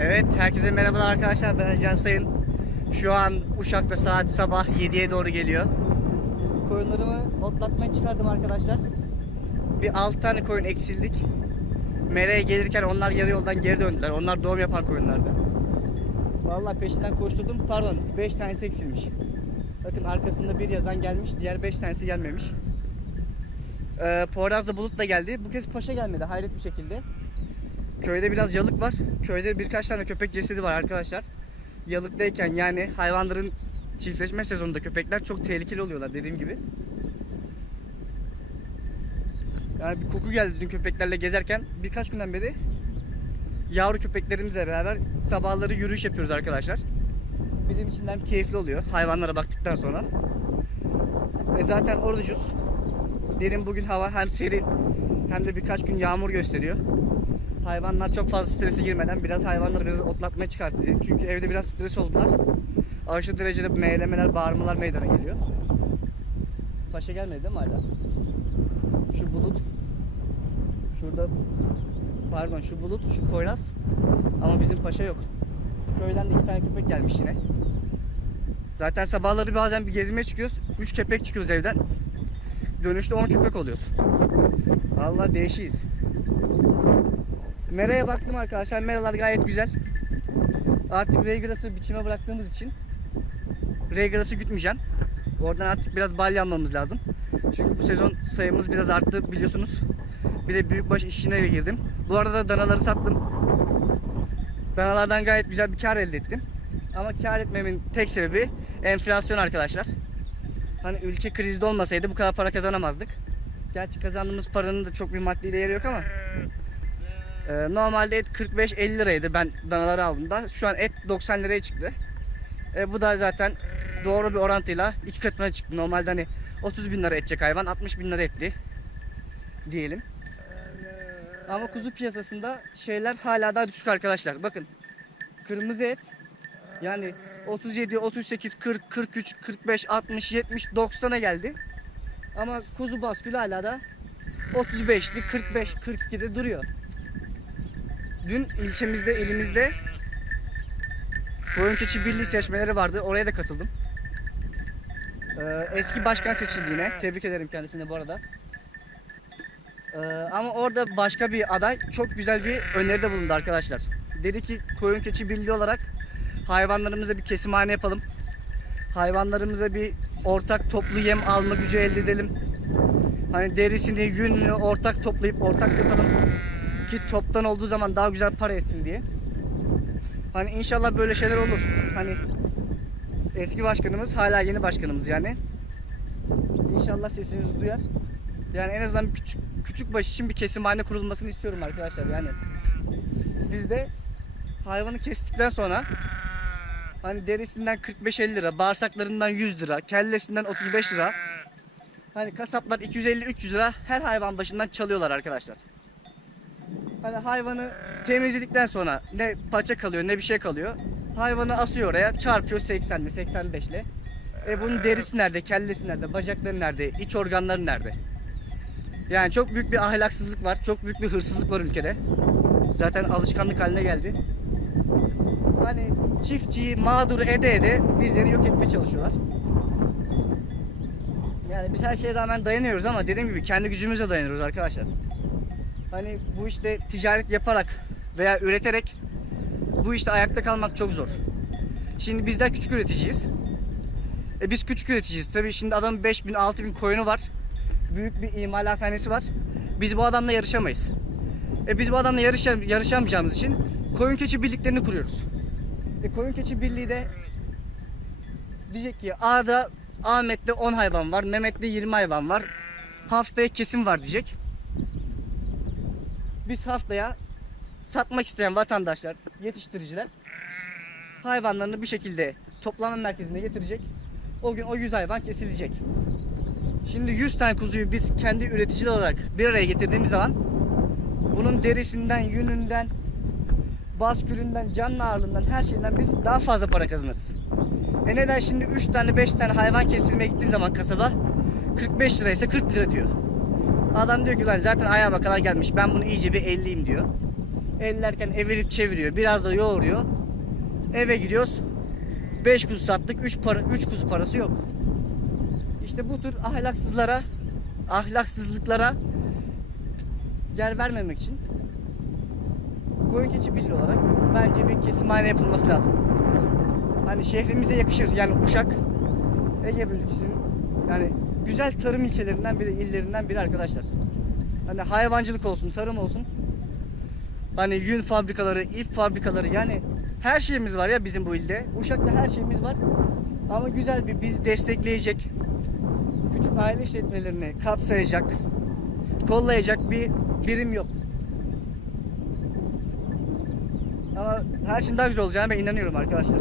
Evet, herkese merhabalar arkadaşlar. Ben Can Sayın. Şu an Uşak'ta saat sabah 7'ye doğru geliyor. Koyunlarımı otlatmaya çıkardım arkadaşlar. Bir 6 tane koyun eksildik. Mera'ya gelirken onlar yarı yoldan geri döndüler. Onlar doğum yapan koyunlardı. Vallahi peşinden koşturdum. Pardon, 5 tanesi eksilmiş. Bakın arkasında bir yazan gelmiş, diğer 5 tanesi gelmemiş. Ee, Poyraz'la Bulut da geldi. Bu kez Paşa gelmedi hayret bir şekilde. Köyde biraz yalık var. Köyde birkaç tane köpek cesedi var arkadaşlar. Yalıktayken yani hayvanların çiftleşme sezonunda köpekler çok tehlikeli oluyorlar dediğim gibi. Yani bir koku geldi dün köpeklerle gezerken. Birkaç günden beri yavru köpeklerimizle beraber sabahları yürüyüş yapıyoruz arkadaşlar. Bizim için hem keyifli oluyor hayvanlara baktıktan sonra. E zaten orucuz. Derin bugün hava hem serin hem de birkaç gün yağmur gösteriyor. Hayvanlar çok fazla strese girmeden biraz hayvanları biraz otlatmaya dedim. Çünkü evde biraz stres oldular. Aşırı derecede meylemeler, bağırmalar meydana geliyor. Paşa gelmedi değil mi hala? Şu bulut. Şurada pardon şu bulut, şu Poyraz. Ama bizim paşa yok. Köyden de iki tane köpek gelmiş yine. Zaten sabahları bazen bir gezmeye çıkıyoruz. Üç köpek çıkıyoruz evden. Dönüşte 10 köpek oluyoruz. Allah değişiyiz. Mera'ya baktım arkadaşlar. Meralar gayet güzel. Artık Raygrass'ı biçime bıraktığımız için Raygrass'ı gütmeyeceğim. Oradan artık biraz balya almamız lazım. Çünkü bu sezon sayımız biraz arttı biliyorsunuz. Bir de büyükbaş işine girdim. Bu arada danaları sattım. Danalardan gayet güzel bir kar elde ettim. Ama kar etmemin tek sebebi enflasyon arkadaşlar. Hani ülke krizde olmasaydı bu kadar para kazanamazdık. Gerçi kazandığımız paranın da çok bir maddi değeri yok ama ee, normalde et 45-50 liraydı ben danaları aldığımda. Şu an et 90 liraya çıktı. E, bu da zaten doğru bir orantıyla iki katına çıktı. Normalde hani 30 bin lira edecek hayvan 60 bin lira etti diyelim. Ama kuzu piyasasında şeyler hala daha düşük arkadaşlar. Bakın kırmızı et yani 37, 38, 40, 43, 45, 60, 70, 90'a geldi. Ama kuzu baskülü hala da 35'li, 45, 42'de duruyor. Dün ilçemizde, elimizde Koyun Keçi Birliği seçmeleri vardı. Oraya da katıldım. Ee, eski başkan seçildi yine. Tebrik ederim kendisine bu arada. Ee, ama orada başka bir aday çok güzel bir öneride bulundu arkadaşlar. Dedi ki Koyun Keçi Birliği olarak hayvanlarımıza bir kesimhane yapalım. Hayvanlarımıza bir ortak toplu yem alma gücü elde edelim. Hani derisini, yününü ortak toplayıp ortak satalım ki toptan olduğu zaman daha güzel para etsin diye. Hani inşallah böyle şeyler olur. Hani eski başkanımız hala yeni başkanımız yani. İnşallah sesinizi duyar. Yani en azından küçük küçük baş için bir kesimhane kurulmasını istiyorum arkadaşlar yani. Biz de hayvanı kestikten sonra hani derisinden 45-50 lira, bağırsaklarından 100 lira, kellesinden 35 lira. Hani kasaplar 250-300 lira her hayvan başından çalıyorlar arkadaşlar. Hani hayvanı temizledikten sonra ne paça kalıyor ne bir şey kalıyor. Hayvanı asıyor oraya çarpıyor 80'le 85'le. E bunun derisi nerede, kellesi nerede, bacakları nerede, iç organları nerede? Yani çok büyük bir ahlaksızlık var, çok büyük bir hırsızlık var ülkede. Zaten alışkanlık haline geldi. Hani çiftçiyi mağdur ede ede bizleri yok etmeye çalışıyorlar. Yani biz her şeye rağmen dayanıyoruz ama dediğim gibi kendi gücümüzle dayanıyoruz arkadaşlar. Hani bu işte ticaret yaparak veya üreterek bu işte ayakta kalmak çok zor. Şimdi bizler küçük üreticiyiz. E biz küçük üreticiyiz. Tabii şimdi adamın 5000 6000 koyunu var. Büyük bir imalathanesi var. Biz bu adamla yarışamayız. E biz bu adamla yarışam yarışamayacağımız için koyun keçi birliklerini kuruyoruz. E koyun keçi birliği de diyecek ki A'da Ahmet'te 10 hayvan var, Mehmet'te 20 hayvan var. Haftaya kesim var diyecek. Biz haftaya satmak isteyen vatandaşlar, yetiştiriciler hayvanlarını bir şekilde toplama merkezine getirecek. O gün o 100 hayvan kesilecek. Şimdi 100 tane kuzuyu biz kendi üreticiler olarak bir araya getirdiğimiz zaman bunun derisinden, yününden, baskülünden, canlı ağırlığından her şeyden biz daha fazla para kazanırız. E neden şimdi 3 tane 5 tane hayvan kestirmeye gittiği zaman kasaba 45 lira ise 40 lira diyor. Adam diyor ki lan zaten ayağıma kadar gelmiş ben bunu iyice bir elleyeyim diyor. Ellerken evirip çeviriyor. Biraz da yoğuruyor. Eve gidiyoruz. 5 kuzu sattık. 3 para 3 kuzu parası yok. İşte bu tür ahlaksızlara, ahlaksızlıklara yer vermemek için koyun keçi birliği olarak bence bir kesimhane yapılması lazım. Hani şehrimize yakışır. Yani Uşak Ege bölgesinin yani güzel tarım ilçelerinden biri, illerinden biri arkadaşlar. Hani hayvancılık olsun, tarım olsun. Hani yün fabrikaları, ip fabrikaları yani her şeyimiz var ya bizim bu ilde. Uşak'ta her şeyimiz var. Ama güzel bir bizi destekleyecek, küçük aile işletmelerini kapsayacak, kollayacak bir birim yok. Ama her şeyin daha güzel olacağına ben inanıyorum arkadaşlar.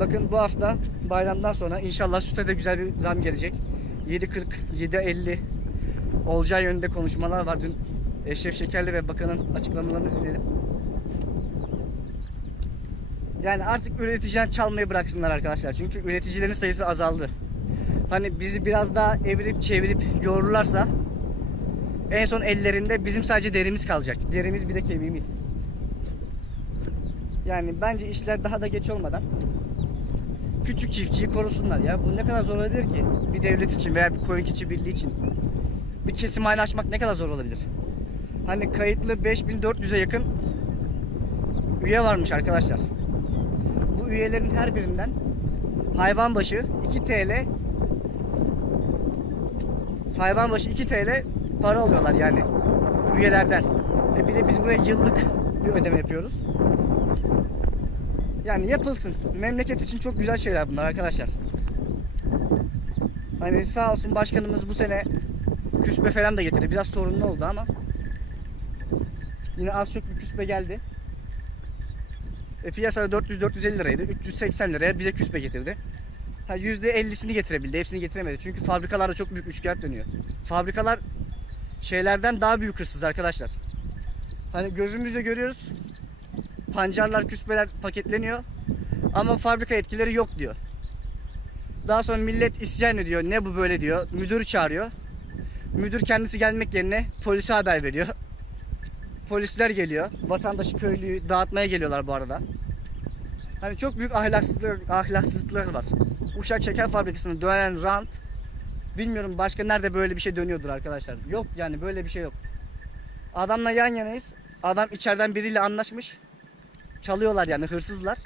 Bakın bu hafta bayramdan sonra inşallah süte de güzel bir zam gelecek. 7.40, 7.50 olacağı yönünde konuşmalar var. Dün Eşref Şekerli ve bakanın açıklamalarını dinledim. Yani artık üreticiden çalmayı bıraksınlar arkadaşlar. Çünkü üreticilerin sayısı azaldı. Hani bizi biraz daha evirip çevirip yoğururlarsa en son ellerinde bizim sadece derimiz kalacak. Derimiz bir de kemiğimiz. Yani bence işler daha da geç olmadan küçük çiftçiyi korusunlar ya. Bu ne kadar zor olabilir ki? Bir devlet için veya bir koyun keçi birliği için. Bir kesimhane açmak ne kadar zor olabilir? Hani kayıtlı 5400'e yakın üye varmış arkadaşlar. Bu üyelerin her birinden hayvan başı 2 TL hayvan başı 2 TL para alıyorlar yani üyelerden. E bir de biz buraya yıllık bir ödeme yapıyoruz. Yani yapılsın. Memleket için çok güzel şeyler bunlar arkadaşlar. Hani sağ olsun başkanımız bu sene küspe falan da getirdi. Biraz sorunlu oldu ama yine az çok bir küspe geldi. E, piyasada 400-450 liraydı. 380 liraya bize küspe getirdi. Ha, %50'sini getirebildi. Hepsini getiremedi. Çünkü fabrikalarda çok büyük üçkağıt dönüyor. Fabrikalar şeylerden daha büyük hırsız arkadaşlar. Hani gözümüzle görüyoruz. Pancarlar, küspeler paketleniyor. Ama fabrika etkileri yok diyor. Daha sonra millet isyan ediyor. Ne bu böyle diyor. Müdürü çağırıyor. Müdür kendisi gelmek yerine polise haber veriyor. Polisler geliyor. Vatandaşı köylüyü dağıtmaya geliyorlar bu arada. Hani çok büyük ahlaksızlık, ahlaksızlıklar var. Uşak Şeker Fabrikası'nda dönen rant bilmiyorum başka nerede böyle bir şey dönüyordur arkadaşlar. Yok yani böyle bir şey yok. Adamla yan yanayız. Adam içeriden biriyle anlaşmış. Çalıyorlar yani hırsızlar.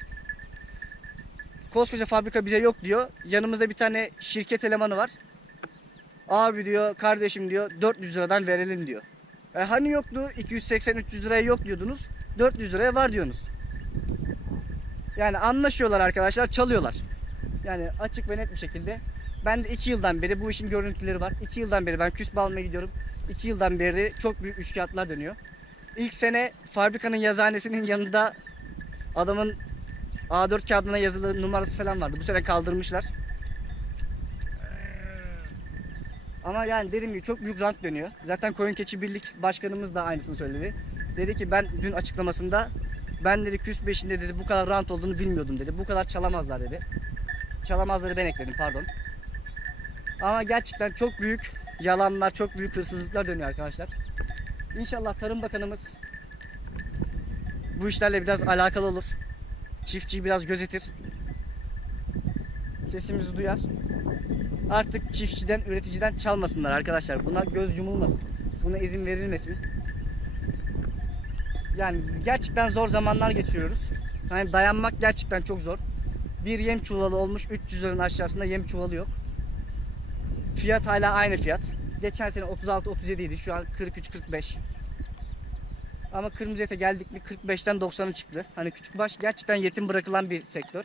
Koskoca fabrika bize yok diyor. Yanımızda bir tane şirket elemanı var. Abi diyor kardeşim diyor 400 liradan verelim diyor. E hani yoktu 280-300 liraya yok diyordunuz. 400 liraya var diyorsunuz. Yani anlaşıyorlar arkadaşlar çalıyorlar. Yani açık ve net bir şekilde. Ben de 2 yıldan beri bu işin görüntüleri var. 2 yıldan beri ben küspe almaya gidiyorum. 2 yıldan beri çok büyük üçkağıtlar dönüyor. İlk sene fabrikanın yazıhanesinin yanında adamın A4 kağıdına yazılı numarası falan vardı. Bu sene kaldırmışlar. Ama yani dediğim gibi çok büyük rant dönüyor. Zaten Koyun Keçi Birlik başkanımız da aynısını söyledi. Dedi ki ben dün açıklamasında ben dedi küs beşinde dedi bu kadar rant olduğunu bilmiyordum dedi. Bu kadar çalamazlar dedi. Çalamazları ben ekledim pardon. Ama gerçekten çok büyük yalanlar, çok büyük hırsızlıklar dönüyor arkadaşlar. İnşallah Tarım Bakanımız bu işlerle biraz alakalı olur. Çiftçiyi biraz gözetir. Sesimizi duyar. Artık çiftçiden, üreticiden çalmasınlar arkadaşlar. Buna göz yumulmasın. Buna izin verilmesin. Yani gerçekten zor zamanlar geçiriyoruz. Yani dayanmak gerçekten çok zor. Bir yem çuvalı olmuş 300 liranın aşağısında yem çuvalı yok. Fiyat hala aynı fiyat. Geçen sene 36-37 idi. Şu an 43-45. Ama kırmızı ete geldik mi 45'ten 90'a çıktı. Hani küçükbaş gerçekten yetim bırakılan bir sektör.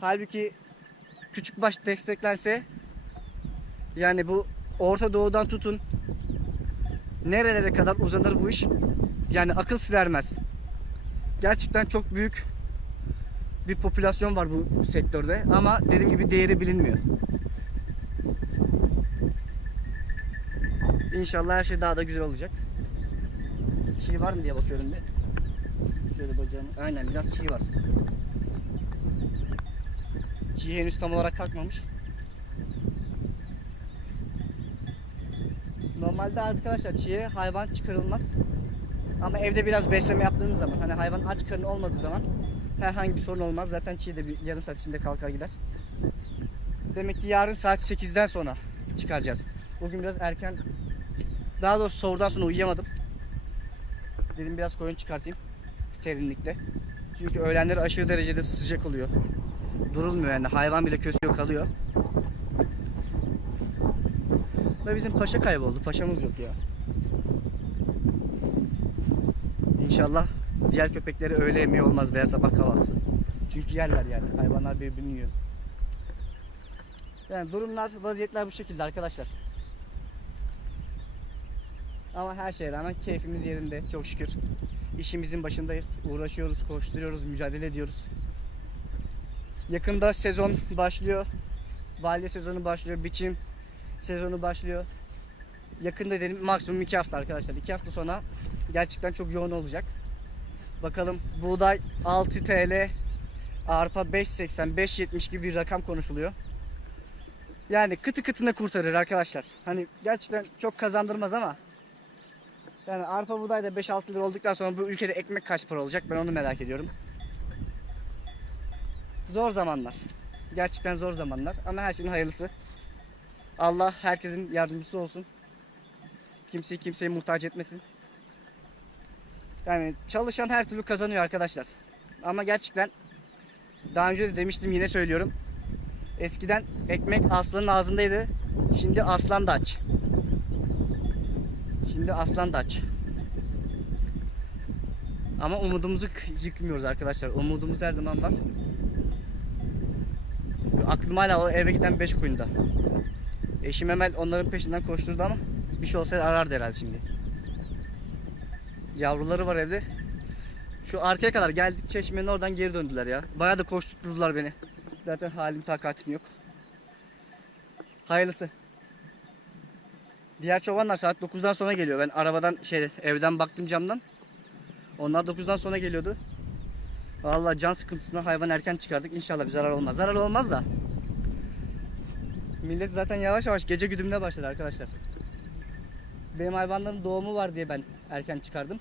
Halbuki küçükbaş desteklense yani bu Orta Doğu'dan tutun nerelere kadar uzanır bu iş? Yani akıl silermez. Gerçekten çok büyük bir popülasyon var bu sektörde ama dediğim gibi değeri bilinmiyor. İnşallah her şey daha da güzel olacak. Çiğ var mı diye bakıyorum bir. Şöyle bakıyorum. Aynen biraz çiğ var. Çiğ henüz tam olarak kalkmamış. Normalde arkadaşlar çiğe hayvan çıkarılmaz. Ama evde biraz besleme yaptığınız zaman hani hayvan aç karnı olmadığı zaman herhangi bir sorun olmaz. Zaten çiğ de bir yarım saat içinde kalkar gider. Demek ki yarın saat 8'den sonra çıkaracağız. Bugün biraz erken daha doğrusu soğurdan sonra uyuyamadım. Dedim biraz koyun çıkartayım serinlikte. Çünkü öğlenleri aşırı derecede sıcak oluyor. Durulmuyor yani hayvan bile kösüyor kalıyor. Ve bizim paşa kayboldu. Paşamız yok ya. İnşallah diğer köpekleri öğle yemeği olmaz veya sabah kahvaltısı. Çünkü yerler yani. Hayvanlar birbirini yiyor. Yani durumlar, vaziyetler bu şekilde arkadaşlar. Ama her şeye rağmen keyfimiz yerinde çok şükür. İşimizin başındayız. Uğraşıyoruz, koşturuyoruz, mücadele ediyoruz. Yakında sezon başlıyor. Balya sezonu başlıyor, biçim sezonu başlıyor. Yakında dedim maksimum 2 hafta arkadaşlar. 2 hafta sonra gerçekten çok yoğun olacak. Bakalım buğday 6 TL, arpa 5.80, 5.70 gibi bir rakam konuşuluyor. Yani kıtı kıtına kurtarır arkadaşlar. Hani gerçekten çok kazandırmaz ama yani arpa buğday da 5-6 lira olduktan sonra bu ülkede ekmek kaç para olacak ben onu merak ediyorum. Zor zamanlar. Gerçekten zor zamanlar ama her şeyin hayırlısı. Allah herkesin yardımcısı olsun. Kimseyi kimseye muhtaç etmesin. Yani çalışan her türlü kazanıyor arkadaşlar. Ama gerçekten daha önce de demiştim yine söylüyorum. Eskiden ekmek aslanın ağzındaydı. Şimdi aslan da aç. Şimdi aslan da aç. Ama umudumuzu yıkmıyoruz arkadaşlar. Umudumuz her zaman var. Aklım hala o eve giden 5 koyunda. Eşim Emel onların peşinden koşturdu ama bir şey olsaydı arardı herhalde şimdi. Yavruları var evde. Şu arkaya kadar geldik çeşmenin oradan geri döndüler ya. Bayağı da koşturttular beni. Zaten halim takatim yok. Hayırlısı. Diğer çobanlar saat 9'dan sonra geliyor. Ben arabadan şey evden baktım camdan. Onlar 9'dan sonra geliyordu. Vallahi can sıkıntısına hayvan erken çıkardık. İnşallah bir zarar olmaz. Zarar olmaz da. Millet zaten yavaş yavaş gece güdümüne başladı arkadaşlar. Benim hayvanların doğumu var diye ben erken çıkardım.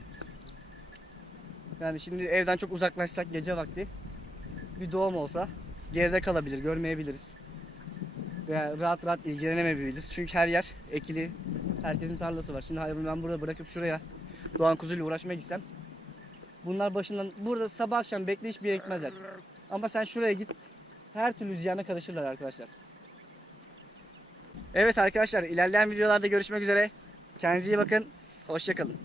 Yani şimdi evden çok uzaklaşsak gece vakti bir doğum olsa geride kalabilir, görmeyebiliriz. Veya rahat rahat ilgilenemeyebiliriz. Çünkü her yer ekili, herkesin tarlası var. Şimdi hayvanı ben burada bırakıp şuraya doğan kuzuyla uğraşmaya gitsem bunlar başından burada sabah akşam bekleyiş bir yere. Ama sen şuraya git her türlü ziyana karışırlar arkadaşlar. Evet arkadaşlar ilerleyen videolarda görüşmek üzere. Kendinize iyi bakın. Hoşçakalın.